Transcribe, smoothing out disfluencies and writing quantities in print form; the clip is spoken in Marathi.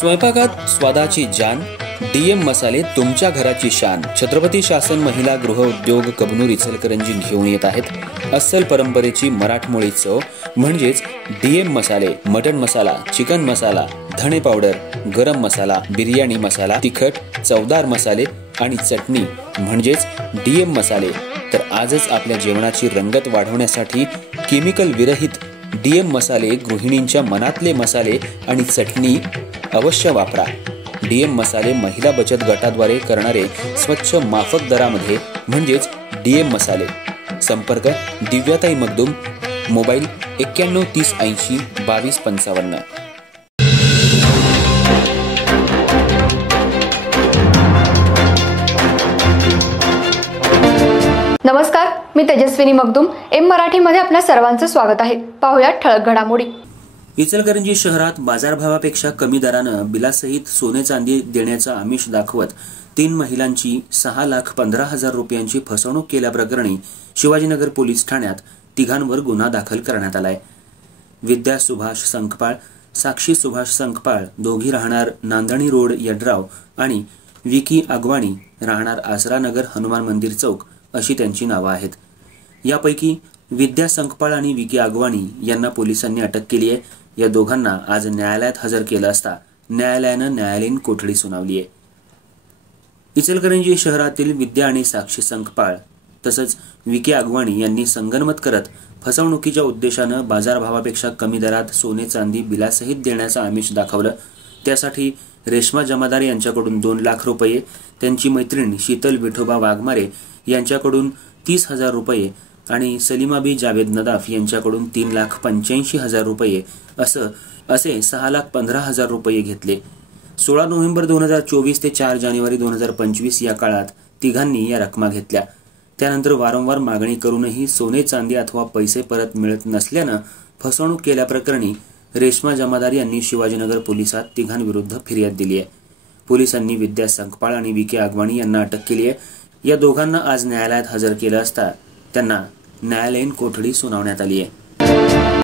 स्वयंपाकात स्वादाची जान, डीएम मसाले तुमच्या घराची शान। छत्रपती शासन महिला गृह उद्योग कबनूर इचलकरंजी घेऊन येत आहेत अस्सल परंपरेची मराठमोळी चव म्हणजेच डीएम मसाले। मटन मसाला, चिकन मसाला, धणे पावडर, गरम मसाला, बिर्याणी मसाला, तिखट चवदार मसाले आणि चटणी म्हणजेच डीएम मसाले। तर आजच आपल्या जेवणाची रंगत वाढवण्यासाठी केमिकल विरहित डीएम मसाले, गृहिणींच्या मनातले मसाले आणि चटणी अवश्य वापरा। डीएम मसाले महिला बचत गटाद्वारे करणारे स्वच्छ माफक दरामध्ये म्हणजेच डीएम मसाले। संपर्क दिव्याताई मगदूम, मोबाईल 91 30 80 22 55। नमस्कार, मी तेजस्विनी मगदूम। एम मराठीमध्ये आपल्या सर्वांचं स्वागत आहे। पाहूया ठळक घडामोडी। इचलकरंजी शहरात बाजारभावापेक्षा कमी दरानं बिलासहित सोने चांदी देण्याचा आमिष दाखवत 3 महिलांची 6,15,000 रुपयांची फसवणूक केल्याप्रकरणी शिवाजीनगर पोलीस ठाण्यात तिघांवर गुन्हा दाखल करण्यात आलाय। विद्या सुभाष संकपाळ, साक्षी सुभाष संकपाळ दोघी राहणार नांदणी रोड यड्राव आणि विकी आगवाणी राहणार आसरानगर हनुमान मंदिर चौक अशी त्यांची नावं आहेत। यापैकी विद्या संकपाळ आणि विकी आगवाणी यांना पोलिसांनी अटक केली आहे। या दोघांना आज न्यायालयात हजर केलं असता न्यायालयानं न्यायालयीन कोठडी सुनावली आहे। इचलकरंजी शहरातील विद्या आणि साक्षी संकपाळ तसंच विकी आगवाणी यांनी संगनमत करत फसवणुकीच्या उद्देशानं बाजारभावापेक्षा कमी दरात सोने चांदी बिलासहित देण्याचं आमिष दाखवलं। त्यासाठी रेश्मा जमादार यांच्याकडून 2 लाख रुपये, त्यांची मैत्रीण शीतल विठोबा वाघमारे यांच्याकडून 30,000 रुपये आणि सलीमाबी जावेद नदाफ यांच्याकडून 3,85,000 रुपये असे 6,15,000 रुपये घेतले। 16 नोव्हेंबर 2024 ते 4 जानेवारी 2025 या काळात तिघांनी या रकमा घेतल्या। त्यानंतर वारंवार मागणी करूनही सोने चांदी अथवा पैसे परत मिळत नसल्यानं फसवणूक केल्याप्रकरणी रेश्मा जमादार यांनी शिवाजीनगर पोलिसात तिघांविरुद्ध फिर्याद दिली आहे। पोलिसांनी विद्या संकपाळ आणि विकी आगवाणी यांना अटक केली आहे। या दोघांना आज न्यायालयात हजर केलं असता त्यांना न्यायालयीन कोठडी सुनावण्यात आली आहे।